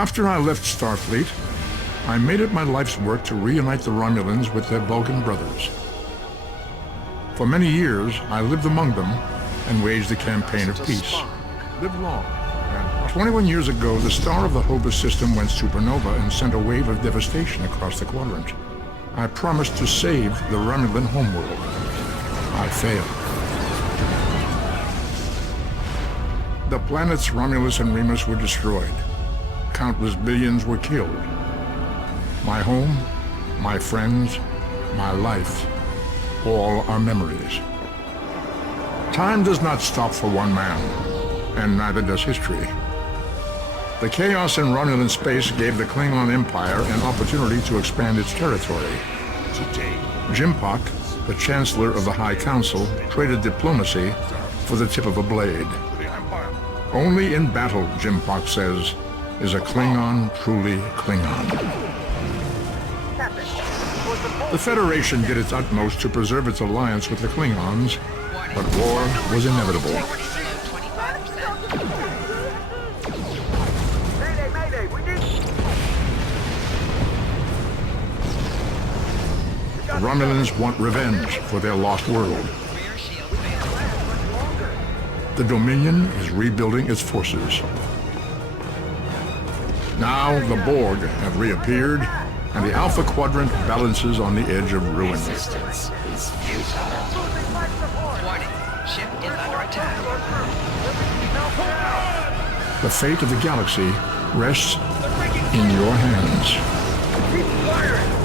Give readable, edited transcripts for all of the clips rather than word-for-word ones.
After I left Starfleet, I made it my life's work to reunite the Romulans with their Vulcan brothers. For many years, I lived among them and waged a campaign of peace. Live long. And 21 years ago, the star of the Hobus system went supernova and sent a wave of devastation across the quadrant. I promised to save the Romulan homeworld. I failed. The planets Romulus and Remus were destroyed. Countless billions were killed. My home, my friends, my life, all are memories. Time does not stop for one man, and neither does history. The chaos in Romulan space gave the Klingon Empire an opportunity to expand its territory. Today, Jimpak, the Chancellor of the High Council, traded diplomacy for the tip of a blade. Only in battle, Jimpak says, is a Klingon truly Klingon. The Federation did its utmost to preserve its alliance with the Klingons, but war was inevitable. The Romulans want revenge for their lost world. The Dominion is rebuilding its forces. Now the Borg have reappeared, and the Alpha Quadrant balances on the edge of ruin. Resistance is futile. Warning, ship is under attack. The fate of the galaxy rests in your hands. keep firing!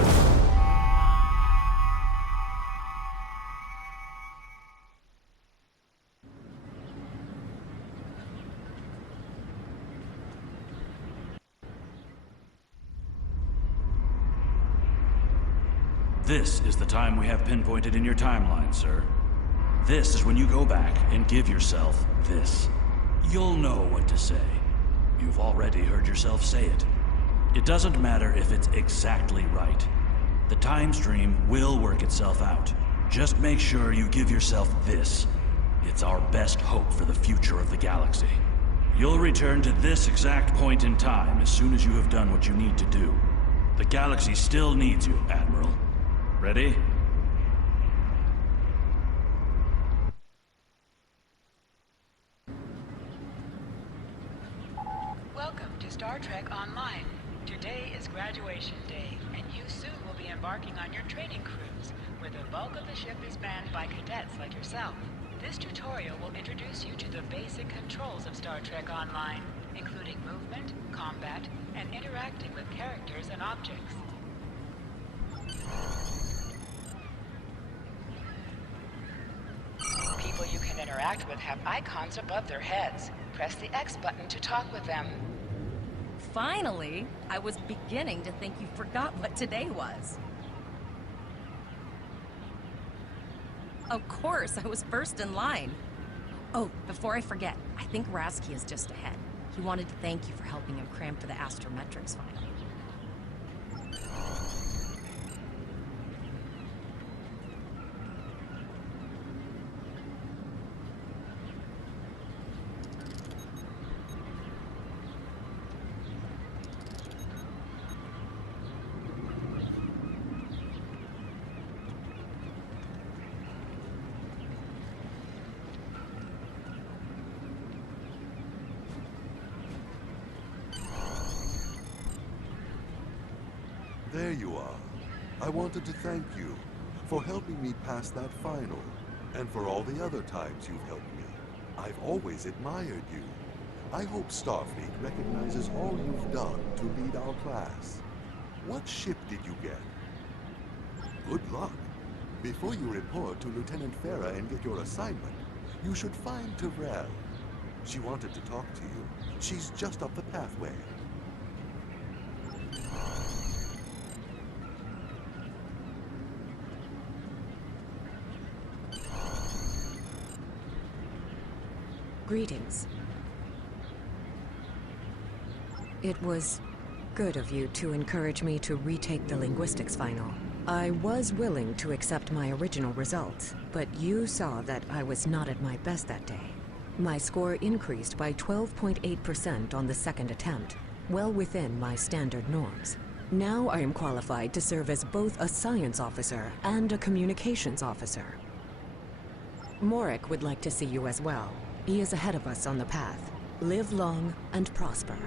This is the time we have pinpointed in your timeline, sir. This is when you go back and give yourself this. You'll know what to say. You've already heard yourself say it. It doesn't matter if it's exactly right. The time stream will work itself out. Just make sure you give yourself this. It's our best hope for the future of the galaxy. You'll return to this exact point in time as soon as you have done what you need to do. The galaxy still needs you, Admiral. Ready? Welcome to Star Trek Online. Today is graduation day, and you soon will be embarking on your training cruise, where the bulk of the ship is manned by cadets like yourself. This tutorial will introduce you to the basic controls of Star Trek Online, including movement, combat, and interacting with characters and objects. People you can interact with have icons above their heads. Press the X button to talk with them. Finally! I was beginning to think you forgot what today was. Of course, I was first in line. Oh, before I forget, I think Rasky is just ahead. He wanted to thank you for helping him cram for the Astrometrics final. There you are. I wanted to thank you for helping me pass that final, and for all the other times you've helped me. I've always admired you. I hope Starfleet recognizes all you've done to lead our class. What ship did you get? Good luck. Before you report to Lieutenant Farah and get your assignment, you should find Tyrell. She wanted to talk to you. She's just up the pathway. Greetings. It was good of you to encourage me to retake the linguistics final. I was willing to accept my original results, but you saw that I was not at my best that day. My score increased by 12.8% on the second attempt. well within my standard norms. Now I am qualified to serve as both a science officer and a communications officer. Morik would like to see you as well. He is ahead of us on the path. Live long and prosper.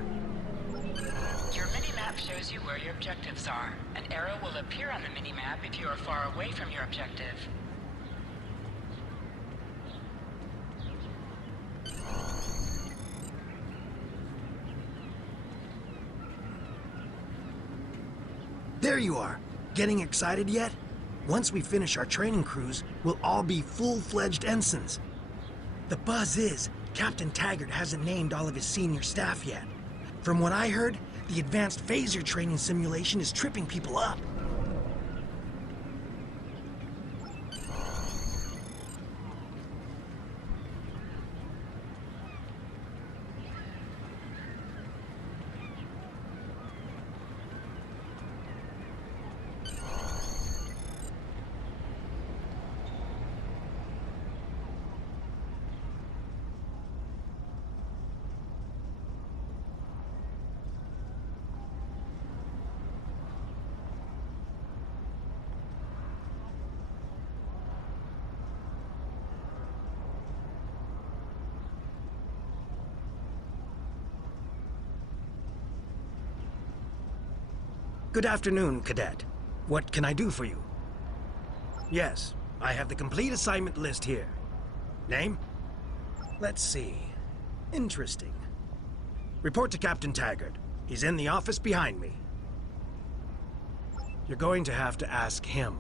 Your mini-map shows you where your objectives are. An arrow will appear on the mini-map if you are far away from your objective. There you are! Getting excited yet? Once we finish our training cruise, we'll all be full-fledged ensigns. The buzz is, Captain Taggart hasn't named all of his senior staff yet. From what I heard, the advanced phaser training simulation is tripping people up. Good afternoon, Cadet. What can I do for you? Yes, I have the complete assignment list here. Name? Let's see. Interesting. Report to Captain Taggart. He's in the office behind me. You're going to have to ask him.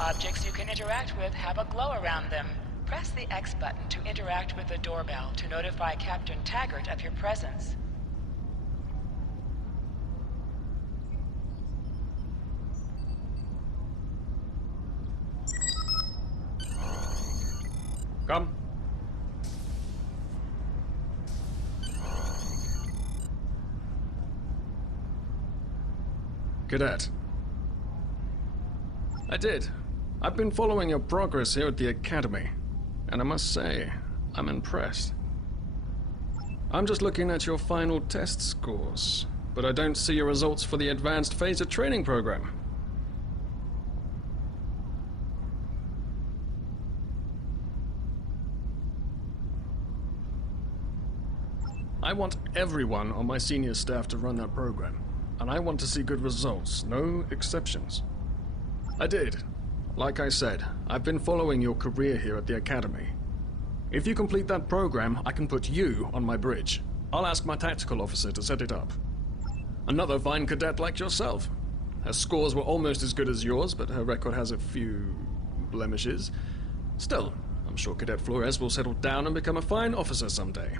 Objects you can interact with have a glow around them. Press the X button to interact with the doorbell to notify Captain Taggart of your presence. Come. Cadet. I did. I've been following your progress here at the Academy, and I must say, I'm impressed. I'm just looking at your final test scores, but I don't see your results for the Advanced Phaser Training Program. I want everyone on my senior staff to run that program, and I want to see good results, no exceptions. I did. Like I said, I've been following your career here at the Academy. If you complete that program, I can put you on my bridge. I'll ask my tactical officer to set it up. Another fine cadet like yourself. Her scores were almost as good as yours, but her record has a few blemishes. Still, I'm sure Cadet Flores will settle down and become a fine officer someday.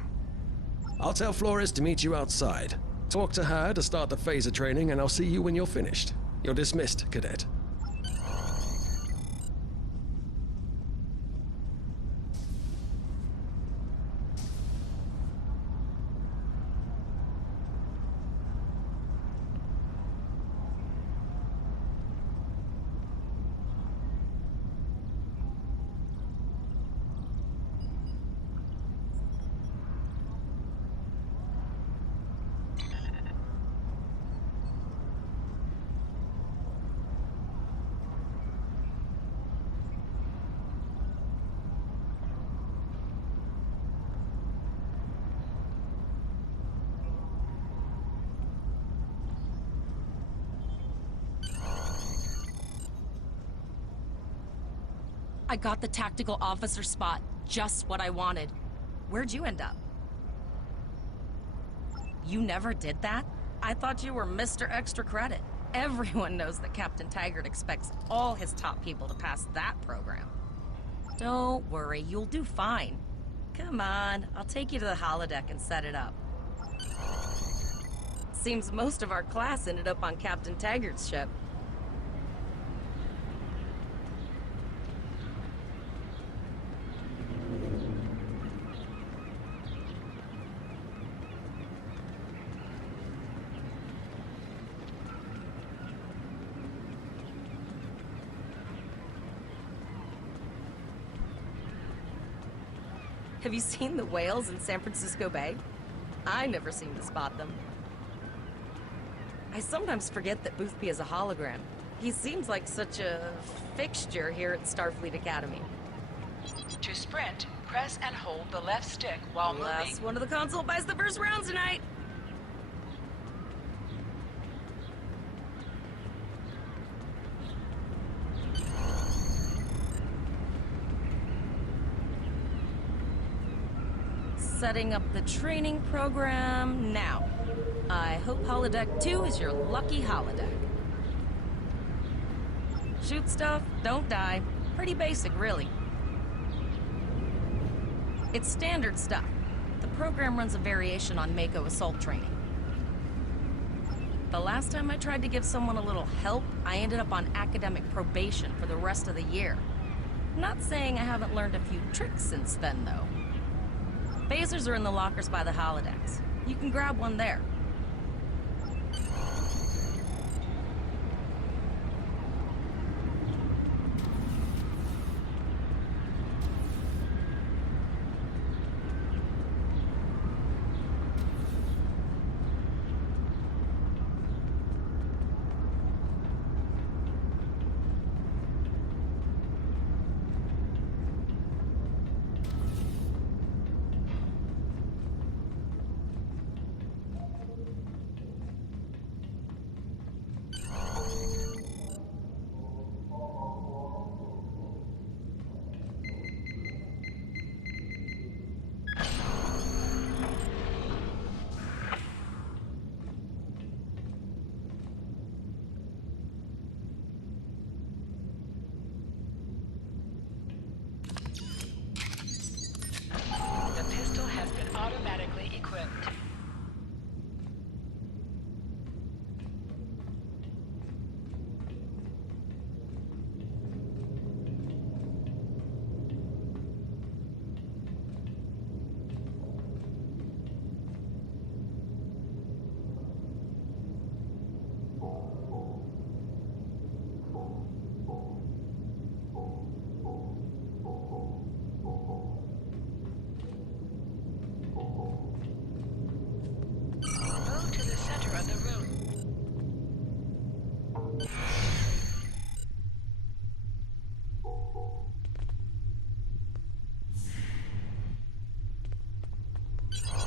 I'll tell Flores to meet you outside. Talk to her to start the phaser training, and I'll see you when you're finished. You're dismissed, Cadet. I got the tactical officer spot. Just what I wanted. Where'd you end up? You never did that? I thought you were Mr. Extra Credit. Everyone knows that Captain Taggart expects all his top people to pass that program. Don't worry, you'll do fine. Come on, I'll take you to the holodeck and set it up. Seems most of our class ended up on Captain Taggart's ship. Have you seen the whales in San Francisco Bay? I never seem to spot them. I sometimes forget that Boothby is a hologram. He seems like such a fixture here at Starfleet Academy. To sprint, press and hold the left stick while moving. Last one of the console buys the first round tonight. Setting up the training program now. I hope Holodeck 2 is your lucky holodeck. Shoot stuff, don't die. Pretty basic, really. It's standard stuff. The program runs a variation on Mako assault training. The last time I tried to give someone a little help, I ended up on academic probation for the rest of the year. Not saying I haven't learned a few tricks since then, though. Phasers are in the lockers by the holodecks. You can grab one there. Automatically equipped.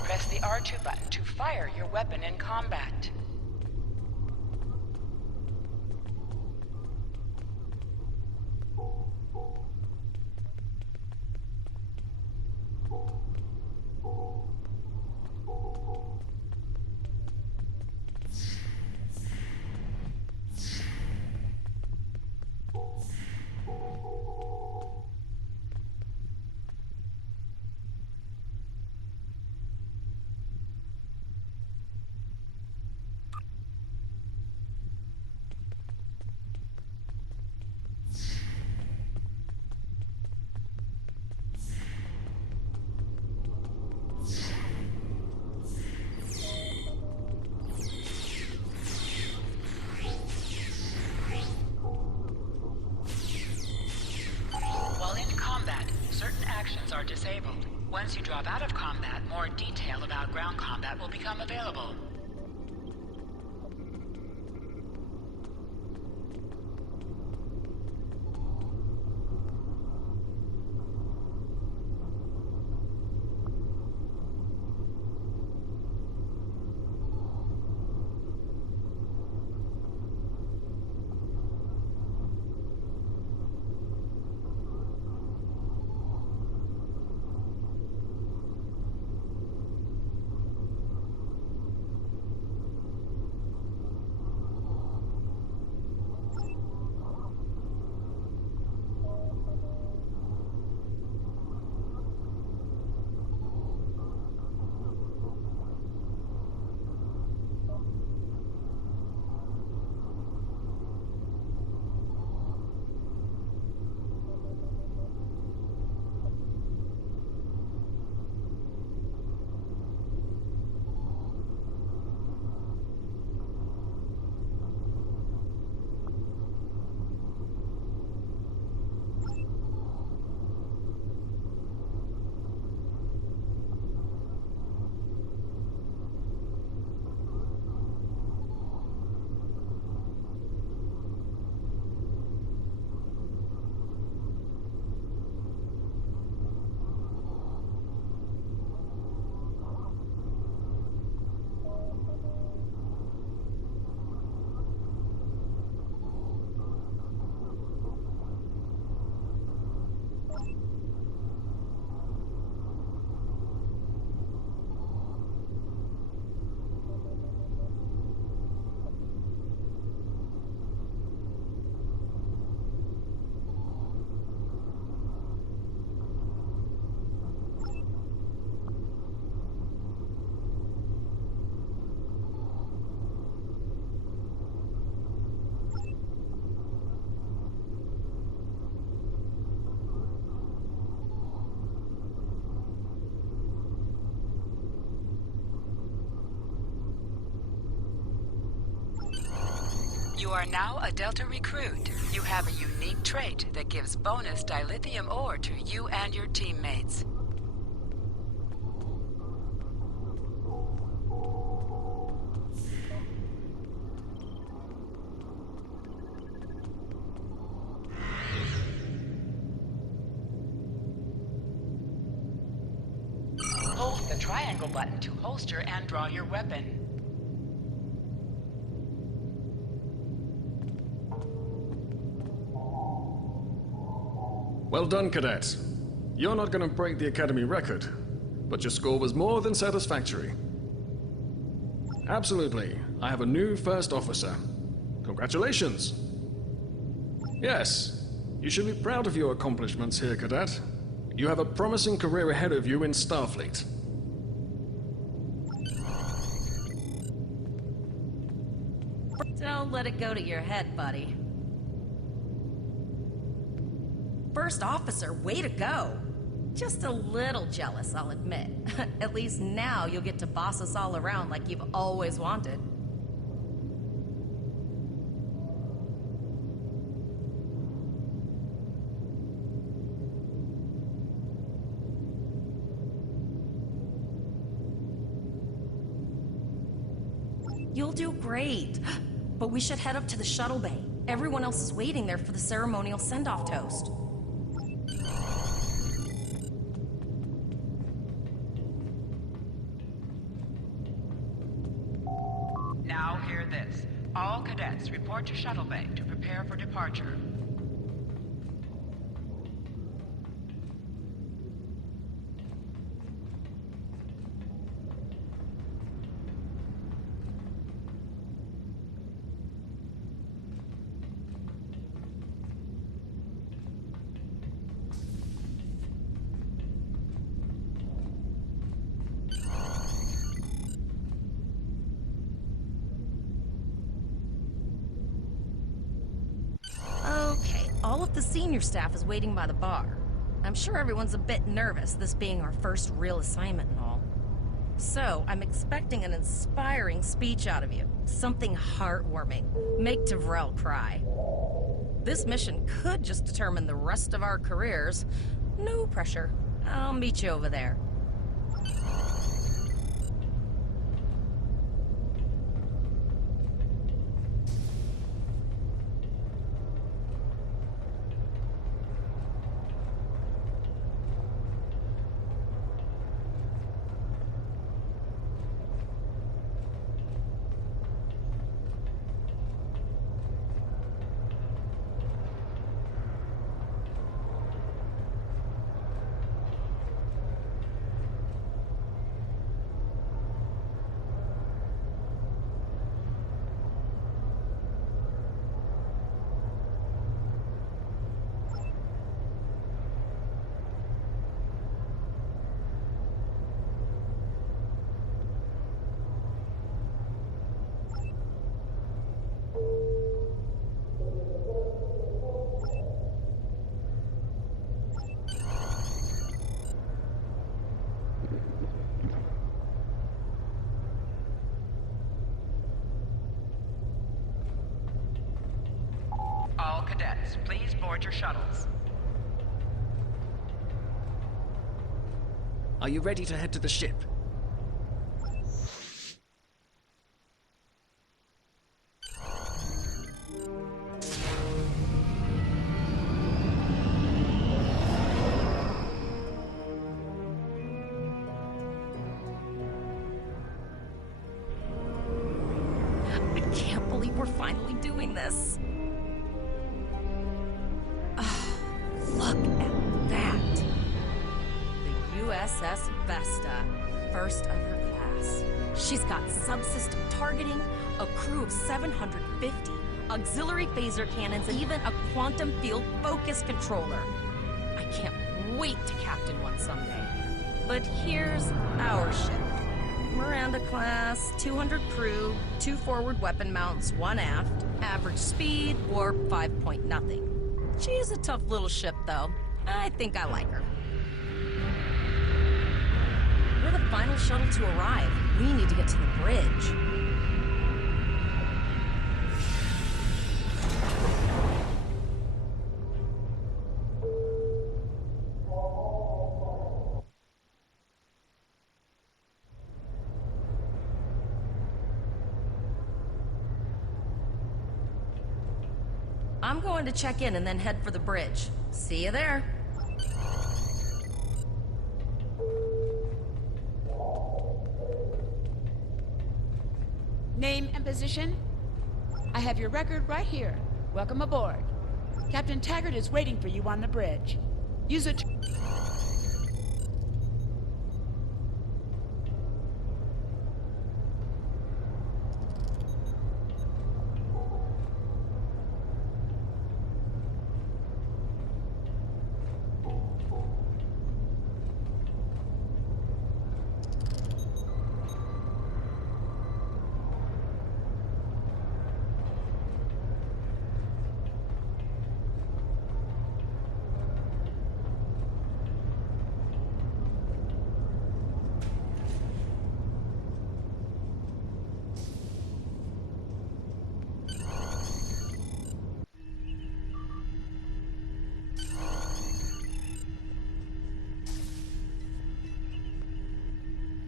Press the R2 button to fire your weapon in combat. Are disabled. Once you drop out of combat, more detail about ground combat will become available. You are now a Delta recruit. You have a unique trait that gives bonus dilithium ore to you and your teammates. Hold the triangle button to holster and draw your weapon. Well done, cadets. You're not going to break the Academy record, but your score was more than satisfactory. Absolutely. I have a new first officer. Congratulations. Yes, you should be proud of your accomplishments here, cadet. You have a promising career ahead of you in Starfleet. Don't let it go to your head, buddy. First officer, way to go! Just a little jealous, I'll admit. At least now you'll get to boss us all around like you've always wanted. You'll do great. But we should head up to the shuttle bay. Everyone else is waiting there for the ceremonial send-off toast. Now hear this. All cadets report to shuttle bay to prepare for departure. All of the senior staff is waiting by the bar. I'm sure everyone's a bit nervous, this being our first real assignment and all. So, I'm expecting an inspiring speech out of you. Something heartwarming. Make Tavrel cry. This mission could just determine the rest of our careers. No pressure. I'll meet you over there. All cadets, please board your shuttles. Are you ready to head to the ship? I can't believe we're finally doing this. Look at that! The USS Vesta, first of her class. She's got subsystem targeting, a crew of 750, auxiliary phaser cannons, and even a quantum field focus controller. I can't wait to captain one someday. But here's our ship. Miranda class, 200 crew, 2 forward weapon mounts, 1 aft, average speed, warp 5.0. She's a tough little ship, though. I think I like her. We're the final shuttle to arrive. We need to get to the bridge. I'm going to check in and then head for the bridge. See you there. Name and position? I have your record right here. Welcome aboard. Captain Taggart is waiting for you on the bridge. Use it.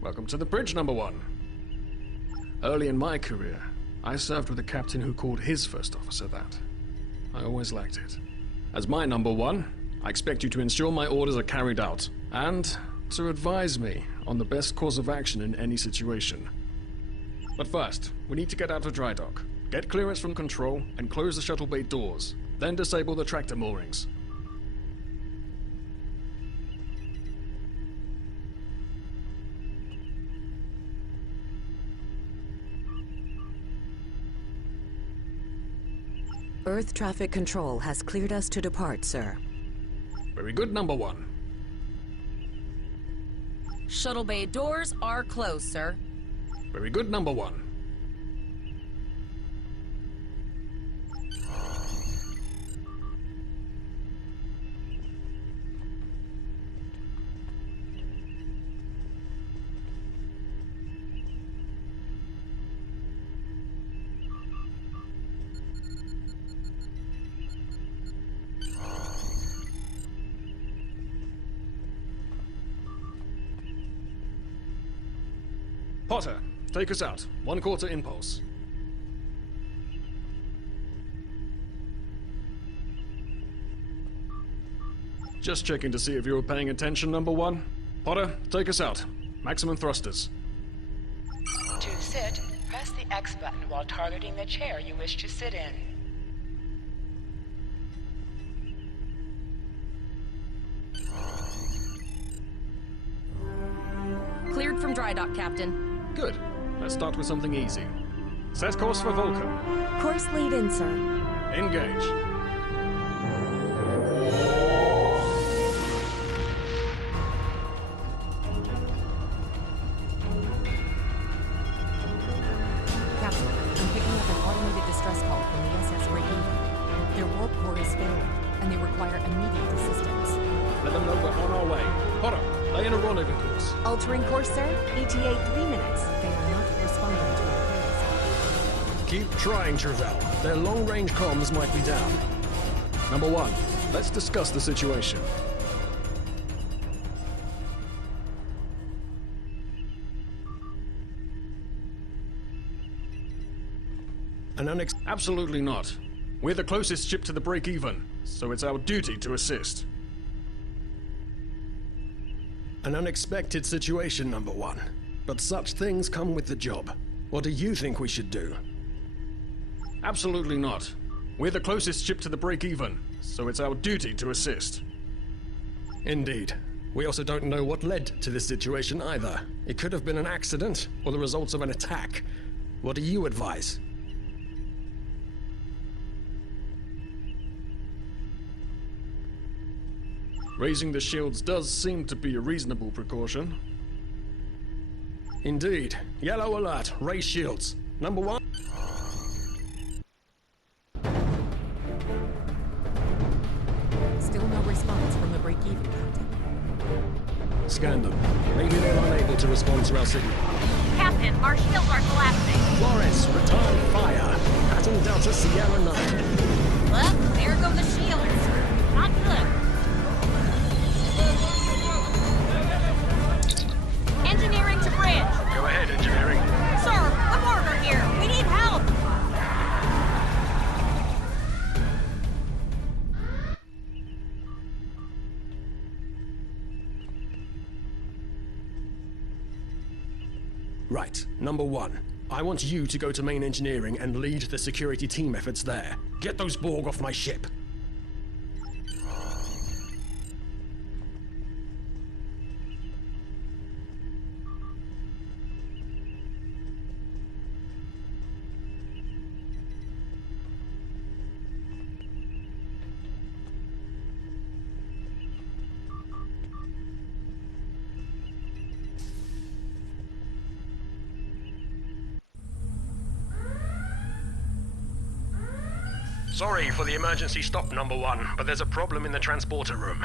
Welcome to the bridge, number one. Early in my career, I served with a captain who called his first officer that. I always liked it. As my number one, I expect you to ensure my orders are carried out, and to advise me on the best course of action in any situation. But first, we need to get out of dry dock, get clearance from control, and close the shuttle bay doors, then disable the tractor moorings. Earth Traffic Control has cleared us to depart, sir. Very good, number one. Shuttle bay doors are closed, sir. Very good, number one. Potter, take us out. 1/4 impulse. Just checking to see if you were paying attention, number one. Potter, take us out. Maximum thrusters. To sit, press the X button while targeting the chair you wish to sit in. Cleared from dry dock, Captain. Good. Let's start with something easy. Set course for Vulcan. Course lead in, sir. Engage. Captain, I'm picking up an automated distress call from the SS Reagan. Their warp core is failing, and they require immediate assistance. Let them know we're on our way. Potter, lay in a rendezvous course. Altering course, sir. ETA 3 minutes. They are not responding to our queries. Keep trying, Travell. Their long-range comms might be down. Number one, let's discuss the situation. Absolutely not. We're the closest ship to the break-even, so it's our duty to assist. An unexpected situation, number one. But such things come with the job. What do you think we should do? Absolutely not. We're the closest ship to the break-even, so it's our duty to assist. Indeed. We also don't know what led to this situation either. It could have been an accident, or the results of an attack. What do you advise? Raising the shields does seem to be a reasonable precaution. Indeed. Yellow alert. Raise shields. Number one. Still no response from the break-even, Captain. Scan them. Maybe they're unable to respond to our signal. Captain, our shields are collapsing. Flores, return fire. Pattern Delta Sierra 9. Well, there go the shields. Not good. Engineering to bridge. Go ahead, engineering. Sir, the border here. We need help. Right, number one. I want you to go to main engineering and lead the security team efforts there. Get those Borg off my ship. Sorry for the emergency stop, number one, but there's a problem in the transporter room.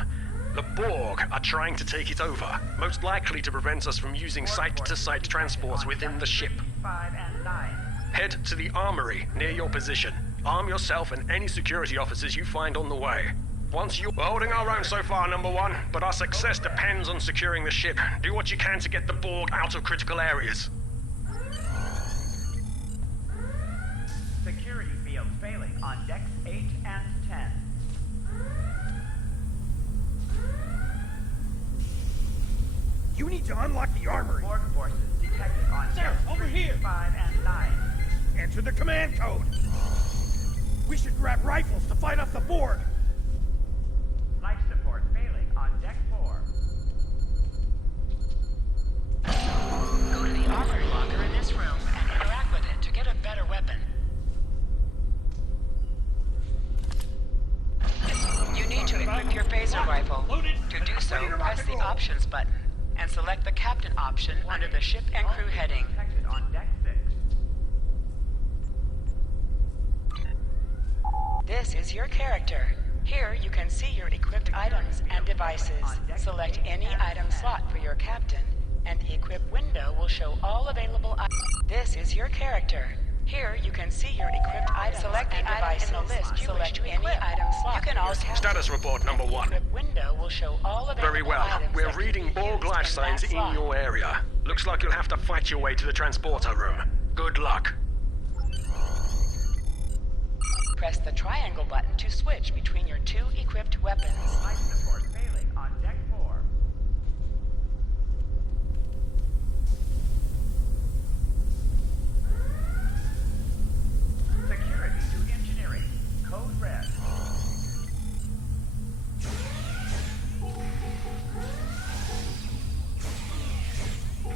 The Borg are trying to take it over, most likely to prevent us from using site-to-site transports within the ship. 5 and 9. Head to the armory near your position. Arm yourself and any security officers you find on the way. Once you're holding our own so far, number one, but our success depends on securing the ship. Do what you can to get the Borg out of critical areas. Security field failing on decks 8 and 10. You need to unlock the armory. Borg forces detected on decks over here. 5 and 9. Enter the command code. We should grab rifles to fight off the Borg. Life support failing on deck 4. Go to the armory locker in this room and interact with it to get a better weapon. You need to equip your phaser rifle. To do so, press the options button and select the captain option under the ship and crew heading. On deck 6. This is your character. Here you can see your equipped items and devices. Select any item slot for your captain, and the equip window will show all available items. This is your character. Here you can see your equipped items. Select the item in the list. Select any item slot. You can also Status report, number one. The window will show all available Very well. items We're that can reading be Borg used life in signs that in slot. your area. Looks like you'll have to fight your way to the transporter room. Good luck. Press the triangle button to switch between your two equipped weapons. Life support failing on deck 4. Security to engineering. Code red.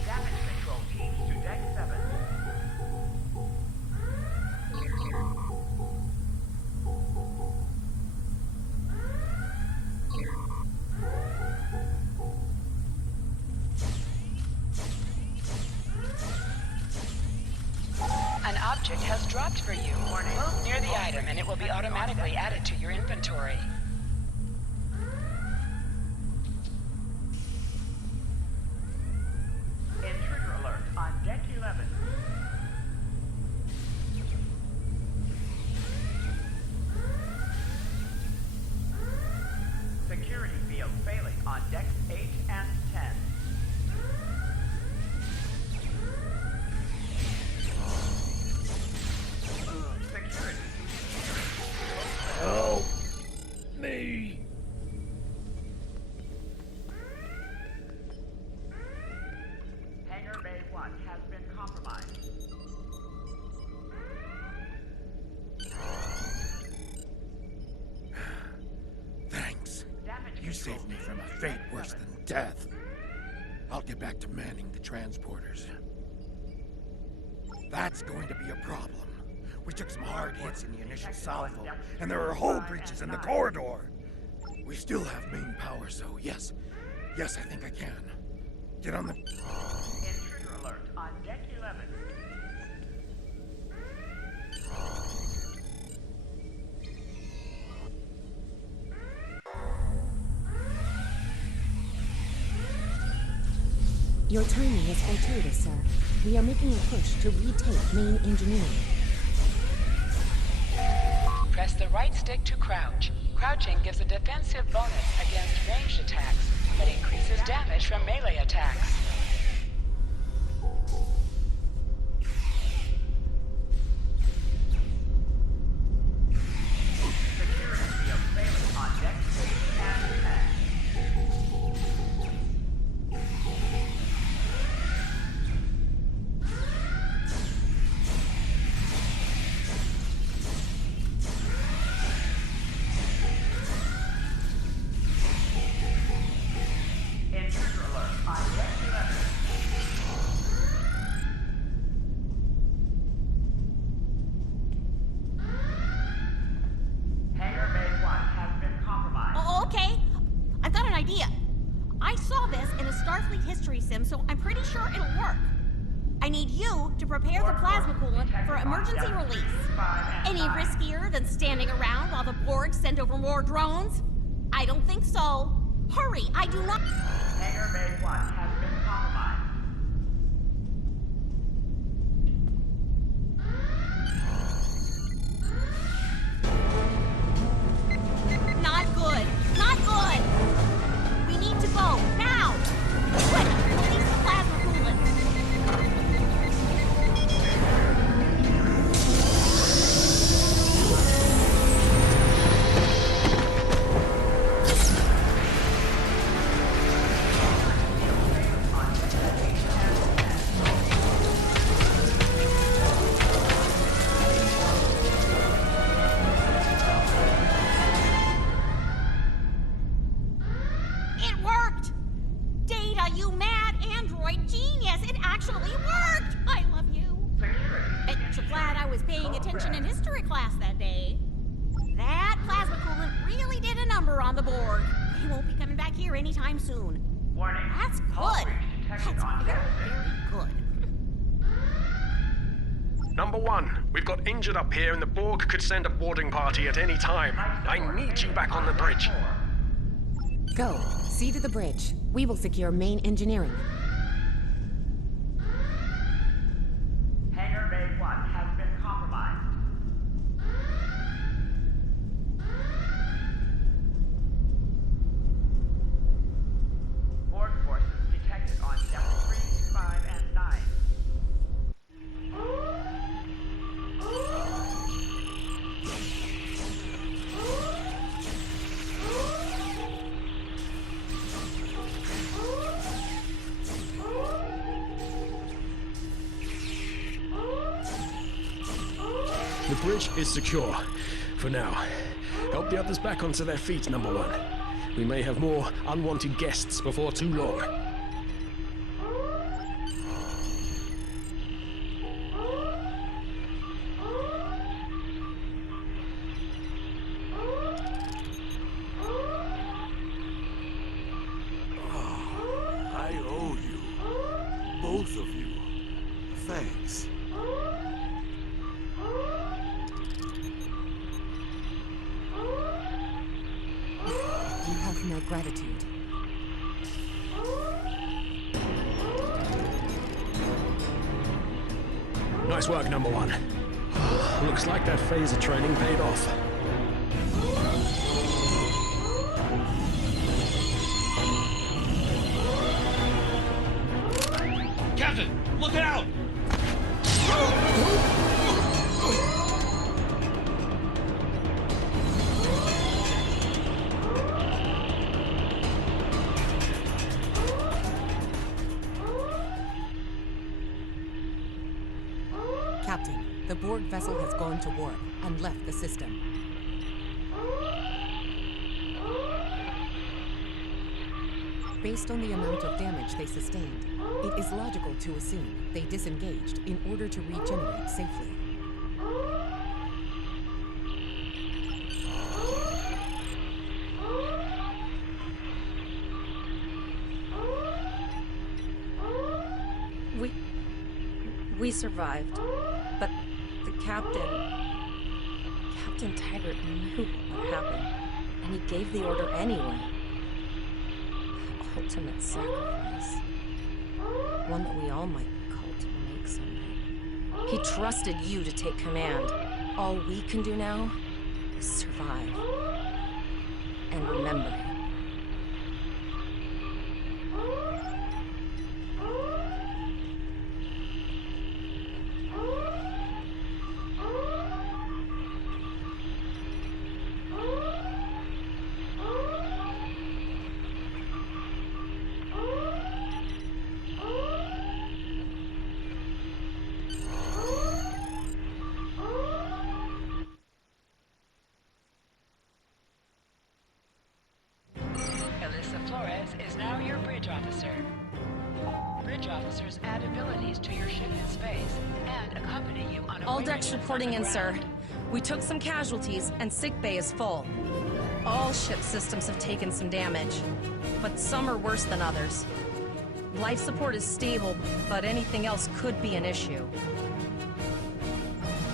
Damage control teams to deck 7. An object has dropped for you. Move near the item and it will be automatically added to your inventory. Intruder alert on deck 11. Security field failing on decks 8 and 10. Help me. Hangar Bay 1 has been compromised. Thanks. You saved me from a fate worse than death. I'll get back to manning the transporters. That's going to be a problem. We took some hard hits in the initial salvo, and there are hull breaches in the corridor. We still have main power, so yes, I think I can. Get on the... Intruder alert on deck 11. Your timing is fortuitous, sir. We are making a push to retake main engineering. Press the right stick to crouch. Crouching gives a defensive bonus against ranged attacks, but increases damage from melee attacks. Security field failing on deck 8 and 10. be sure it'll work. I need you to prepare the plasma coolant for emergency release. Any riskier than standing around while the Borg send over more drones? I don't think so. Hurry, I do not... Hangar Bay 1 has been compromised. Not good. Not good. We need to go now. Quick, release the plasma coolant. It worked! Data, you mad android genius! It actually worked! I love you. So glad I was paying attention in history class that day. That plasma coolant really did a number on the Borg. They won't be coming back here anytime soon. Warning. That's good. That's very, very good. Number 1, we've got injured up here and the Borg could send a boarding party at any time. I need you back on the bridge. Go. See to the bridge. We will secure main engineering. Hangar Bay 1 has been compromised. Borg forces detected on Delta 3, 5, and 9. The bridge is secure. For now. Help the others back onto their feet, number 1. We may have more unwanted guests before too long. I owe you. Both of you. Thanks. You have no gratitude. Nice work, number 1. Looks like that phase of training paid off. Captain, look out! Captain, the Borg vessel has gone to warp and left the system. Based on the amount of damage they sustained, it is logical to assume they disengaged in order to regenerate safely. We survived, but the Captain Taggart knew what happened, and he gave the order anyway. The ultimate sacrifice. One that we all might be called to make someday. He trusted you to take command. All we can do now is survive. And remember him. Is now your bridge officer. Bridge officers add abilities to your ship in space and accompany you on a All decks reporting in, sir. We took some casualties, and sickbay is full. All ship systems have taken some damage, but some are worse than others. Life support is stable, but anything else could be an issue.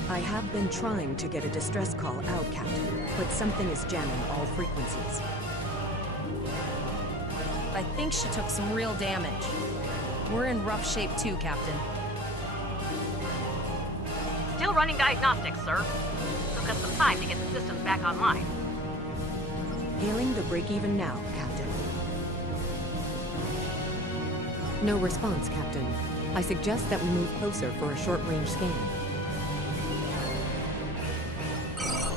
I have been trying to get a distress call out, Captain, but something is jamming all frequencies. I think she took some real damage. We're in rough shape too, Captain. Still running diagnostics, sir. Took us some time to get the systems back online. Hailing the break-even now, Captain. No response, Captain. I suggest that we move closer for a short-range scan.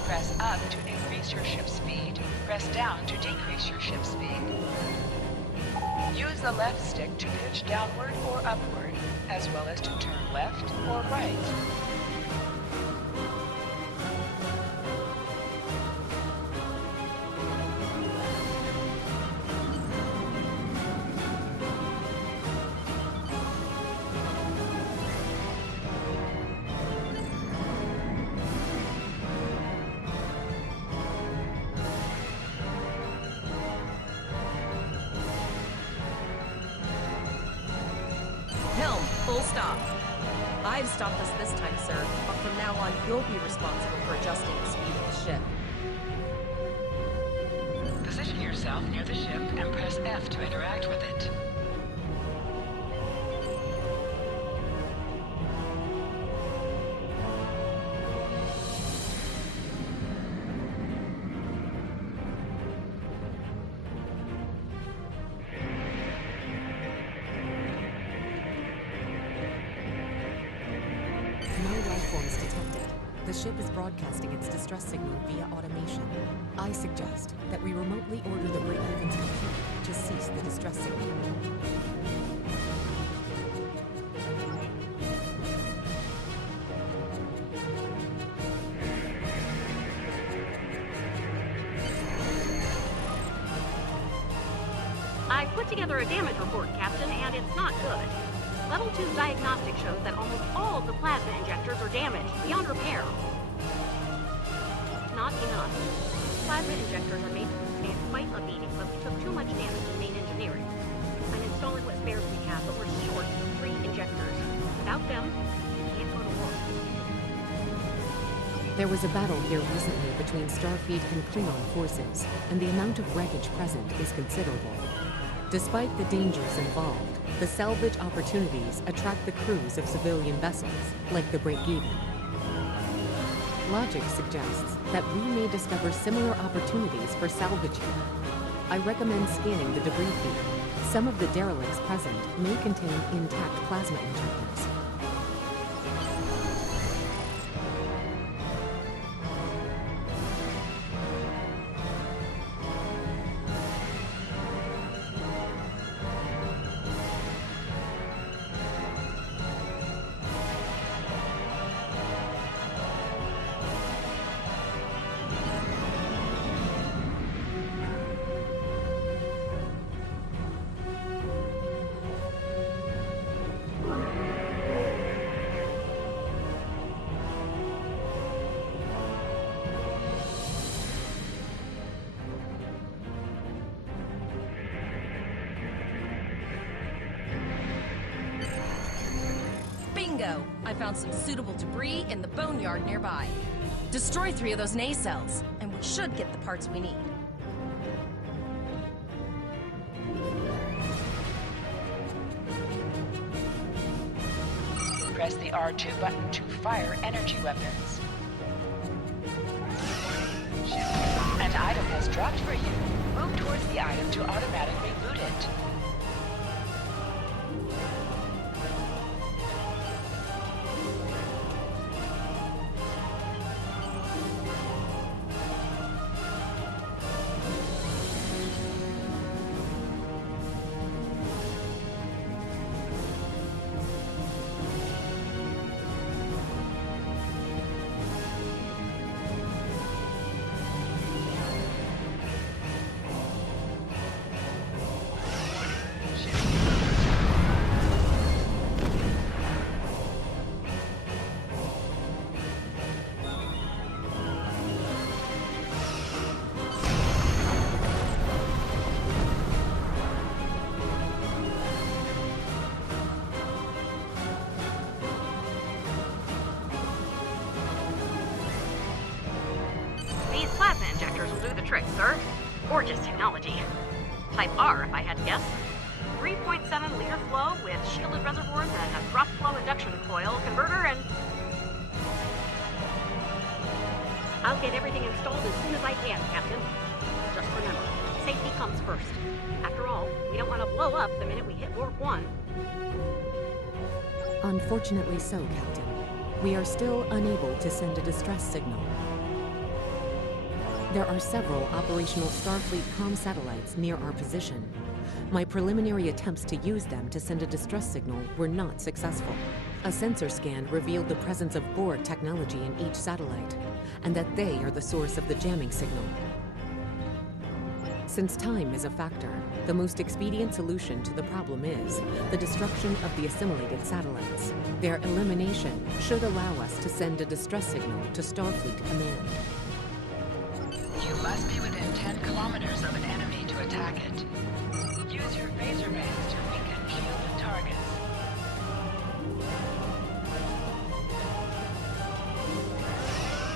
Press up to increase your ship's speed. Press down to decrease your ship's speed. Use the left stick to pitch downward or upward, as well as to turn left or right. Helm, full stop. I've stopped us this time, sir, but from now on, you'll be responsible for adjusting the speed of the ship. Position yourself near the ship and press F to interact with it. No life forms detected. The ship is broadcasting its distress signal via automation. I suggest that we remotely order the break-evens computer to cease the distress signal. I put together a damage report, Captain, and it's not good. Level 2 diagnostic shows that almost all of the plasma injectors are damaged beyond repair. Not enough. Plasma injectors are made to withstand quite a beating, but we took too much damage in main engineering. I'm installing what spares we have, but we're short 3 injectors. Without them, we can't go to war. There was a battle here recently between Starfleet and Klingon forces, and the amount of wreckage present is considerable. Despite the dangers involved, the salvage opportunities attract the crews of civilian vessels, like the Break-Even. Logic suggests that we may discover similar opportunities for salvage here. I recommend scanning the debris field. Some of the derelicts present may contain intact plasma injectors. Bingo! I found some suitable debris in the boneyard nearby. Destroy 3 of those nacelles, and we should get the parts we need. Press the R2 button to fire energy weapons. An item has dropped for you. Move towards the item to automatically loot it. sir. Gorgeous technology. Type R, if I had to guess. 3.7 liter flow with shielded reservoirs and a drop flow induction coil converter and... I'll get everything installed as soon as I can, Captain. Just remember, safety comes first. After all, we don't want to blow up the minute we hit Warp 1. Unfortunately so, Captain. We are still unable to send a distress signal. There are several operational Starfleet comm satellites near our position. My preliminary attempts to use them to send a distress signal were not successful. A sensor scan revealed the presence of Borg technology in each satellite, and that they are the source of the jamming signal. Since time is a factor, the most expedient solution to the problem is the destruction of the assimilated satellites. Their elimination should allow us to send a distress signal to Starfleet Command. You must be within 10 kilometers of an enemy to attack it. Use your phaser bands to weaken shielded targets.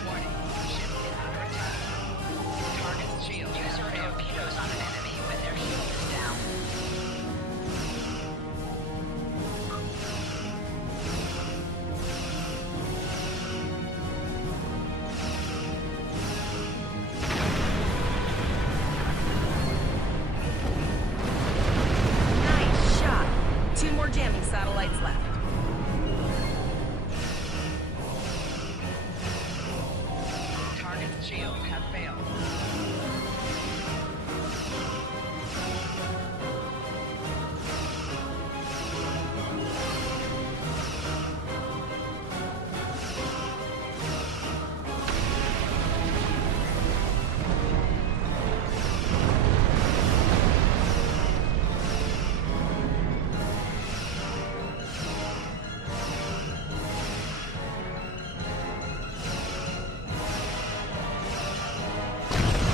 Warning, ship is under attack. Target shield. Use your torpedoes on an enemy when their shield is down. Nice shot. 2 more jamming satellites left. Target shields have failed.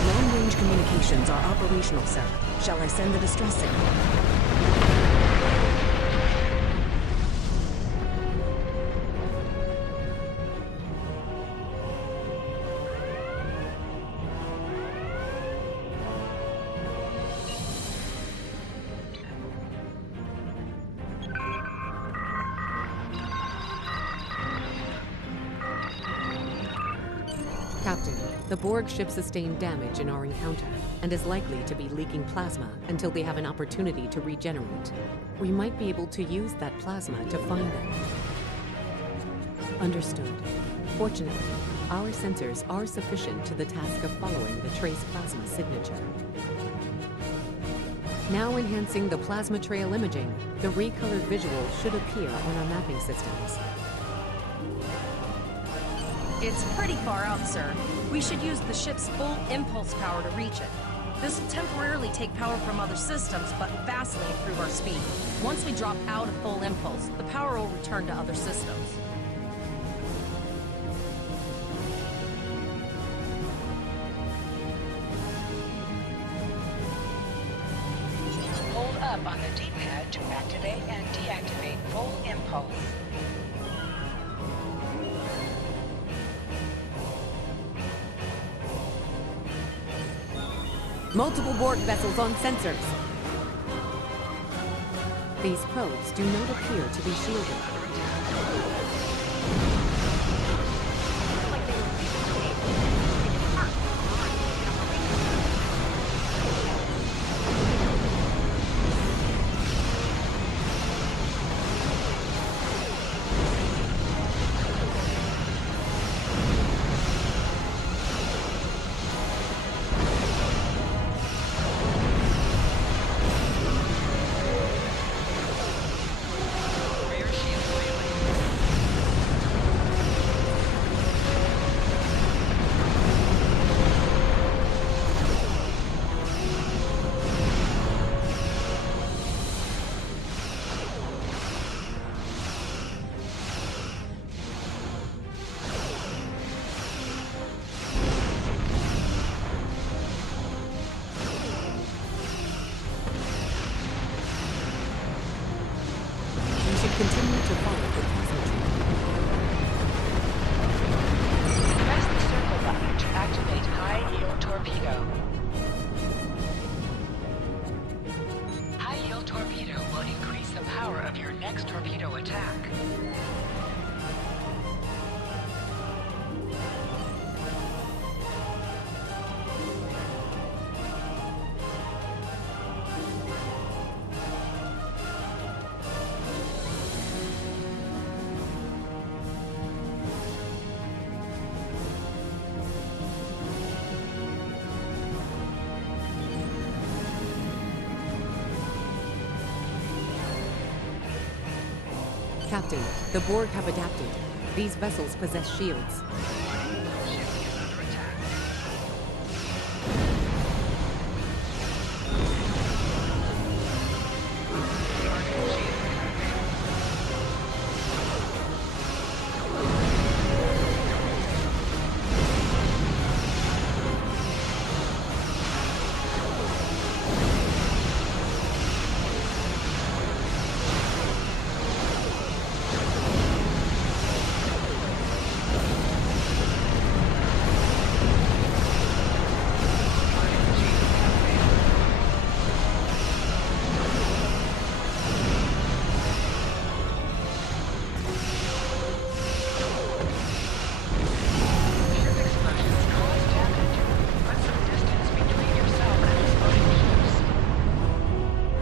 Long-range communications are operational, sir. Shall I send the distress signal? Captain, the Borg ship sustained damage in our encounter and is likely to be leaking plasma until they have an opportunity to regenerate. We might be able to use that plasma to find them. Understood. Fortunately, our sensors are sufficient to the task of following the trace plasma signature. Now enhancing the plasma trail imaging, the recolored visual should appear on our mapping systems. It's pretty far out, sir. We should use the ship's full impulse power to reach it. This will temporarily take power from other systems, but vastly improve our speed. Once we drop out of full impulse, the power will return to other systems. Hold up on the D-pad to activate and deactivate full impulse. Multiple Borg vessels on sensors. These probes do not appear to be shielded. Continue to follow the plasma trail. Press the circle button to activate high-yield torpedo. torpedo attack. Captain, the Borg have adapted. These vessels possess shields.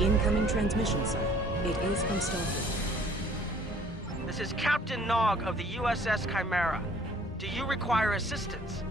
Incoming transmission, sir. It is from Starfleet. This is Captain Nog of the USS Chimera. Do you require assistance?